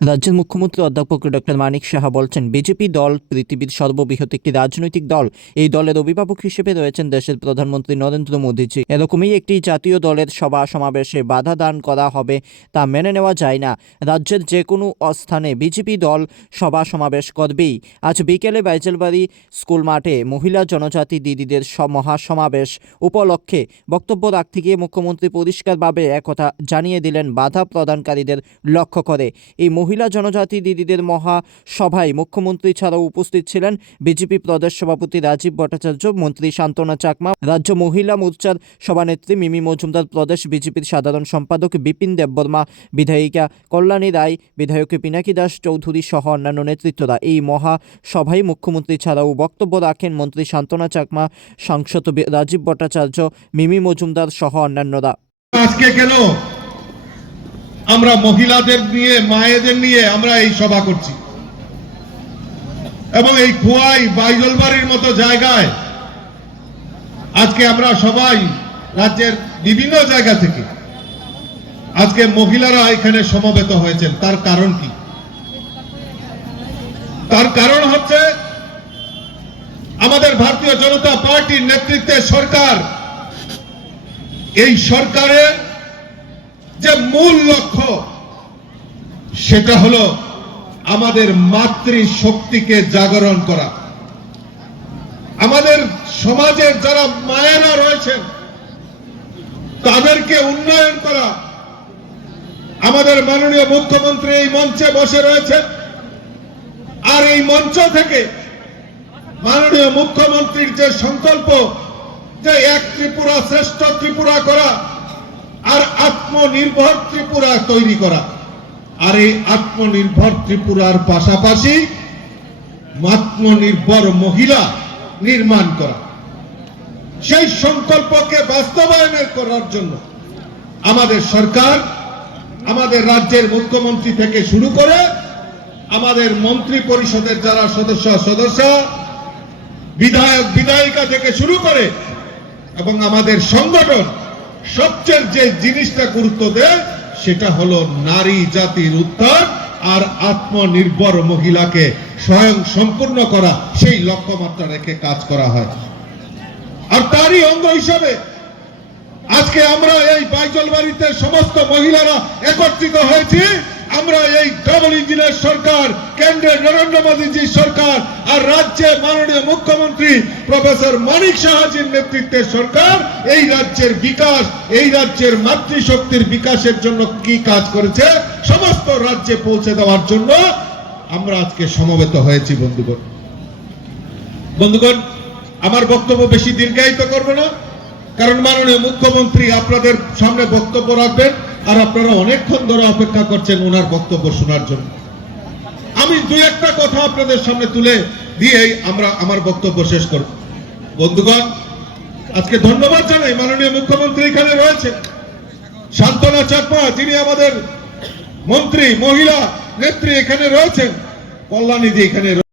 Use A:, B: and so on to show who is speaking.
A: রাজ্যের মুখ্যমন্ত্রী অধ্যাপক ডক্টর মানিক সাহা বলছেন, বিজেপি দল পৃথিবীর সর্ববৃহৎ একটি রাজনৈতিক দল। এই দলের অভিভাবক হিসেবে রয়েছেন দেশের প্রধানমন্ত্রী নরেন্দ্র মোদীজি। এরকমই একটি জাতীয় দলের সভা সমাবেশে বাধা দান করা হবে তা মেনে নেওয়া যায় না। রাজ্যের যে কোনো অস্থানে বিজেপি দল সভা সমাবেশ করবেই। আজ বিকেলে বাইজেলবাড়ি স্কুল মাঠে মহিলা জনজাতি দিদিদের মহাসমাবেশ উপলক্ষে বক্তব্য রাখতে গিয়ে মুখ্যমন্ত্রী পরিষ্কারভাবে একথা জানিয়ে দিলেন, বাধা প্রদানকারীদের লক্ষ্য করে। এই মহিলা জনজাতি দিদিদের মহা সভায় মুখ্যমন্ত্রী ছাড়াও উপস্থিত ছিলেন বিজেপি প্রদেশ সভাপতি রাজীব ভট্টাচার্য, মন্ত্রী শান্তনা চাকমা, রাজ্য মহিলা মোর্চার সভানেত্রী মিমি মজুমদার, প্রদেশ বিজেপির সাধারণ সম্পাদক বিপিন দেববর্মা, বিধায়িকা কল্যাণী রায়, বিধায়ক পিনাকি দাস চৌধুরী সহ অন্যান্য নেতৃত্বরা। এই মহাসভায় মুখ্যমন্ত্রী ছাড়াও বক্তব্য রাখেন মন্ত্রী শান্তনা চাকমা, সাংসদ রাজীব ভট্টাচার্য, মিমি মজুমদার সহ অন্যান্যরা।
B: আজকে আমরা মহিলাদের নিয়ে, মায়েদের নিয়ে আমরা এই সভা করছি। এবং এই খোয়াই বাইজলবাড়ির মতো জায়গায় আজকে আমরা সবাই রাজ্যের বিভিন্ন জায়গা থেকে আজকে মহিলারা এখানে সমবেত হয়েছেন। তার কারণ কি? তার কারণ হচ্ছে আমাদের ভারতীয় জনতা পার্টির নেতৃত্বে সরকার। এই সরকারের মূল লক্ষ্য সেটা হলো আমাদের মাতৃ শক্তিকে জাগরণ করা। আমাদের সমাজের যারা মায়েরা রয়েছেন, তাদেরকে উন্নয়ন করা। আমাদের মাননীয় মুখ্যমন্ত্রী এই মঞ্চে বসে রয়েছেন। আর এই মঞ্চ থেকে মাননীয় মুখ্যমন্ত্রীর যে সংকল্প যে এক ত্রিপুরা শ্রেষ্ঠ ত্রিপুরা করা আত্মনির্ভর ত্রিপুরা তৈরি করা। আর এই আত্মনির্ভর ত্রিপুরার পাশাপাশি আত্মনির্ভর মহিলা নির্মাণ করা। সেই সংকল্পকে বাস্তবায়নের করার জন্য আমাদের সরকার, আমাদের রাজ্যের মুখ্যমন্ত্রী থেকে শুরু করে আমাদের মন্ত্রী পরিষদের যারা সদস্য সদস্য, বিধায়ক, বিধায়িকা থেকে শুরু করে এবং আমাদের সংগঠন সবচেয়ে যে জিনিসটা গুরুত্ব দেয়, সেটা হলো নারী জাতির উত্থান আর আত্মনির্ভর মহিলাকে স্বয়ং সম্পূর্ণ করা, সেই লক্ষ্যমাত্রা রেখে কাজ করা হয়। আর তারই অঙ্গ হিসাবে আজকে আমরা এই বাইজলবাড়িতে সমস্ত মহিলারা একত্রিত হয়েছি। আমরা এই ডবল ইঞ্জিনের সরকার, কেন্দ্রের নরেন্দ্র মোদীজির সরকার আর রাজ্যে মাননীয় মুখ্যমন্ত্রী প্রফেসর মানিক সাহাজির নেতৃত্বের সরকার, এই রাজ্যের বিকাশ, এই রাজ্যের মাতৃশক্তির বিকাশের জন্য কি কাজ করেছে, সমস্ত রাজ্যে পৌঁছে দেওয়ার জন্য আমরা আজকে সমবেত হয়েছি, বন্ধুগণ। বন্ধুগণ, আমার বক্তব্য বেশি দীর্ঘায়িত করব না, কারণ মাননীয় মুখ্যমন্ত্রী আপনাদের সামনে বক্তব্য রাখবেন। আর আপনারা অনেকক্ষণ ধরে অপেক্ষা করছেন ওনার বক্তব্য শোনার জন্য। আমি দুই একটা কথা আপনাদের সামনে তুলে দিয়েই আমরা আমার বক্তব্য শেষ করব। বন্ধুগণ, আজকে ধন্যবাদ জানাই মাননীয় মুখ্যমন্ত্রী এখানে রয়েছে শান্তনা চাকমা যিনি আমাদের মন্ত্রী, মহিলা নেত্রী এখানে রয়েছেন। কল্যাণীদি এখানে।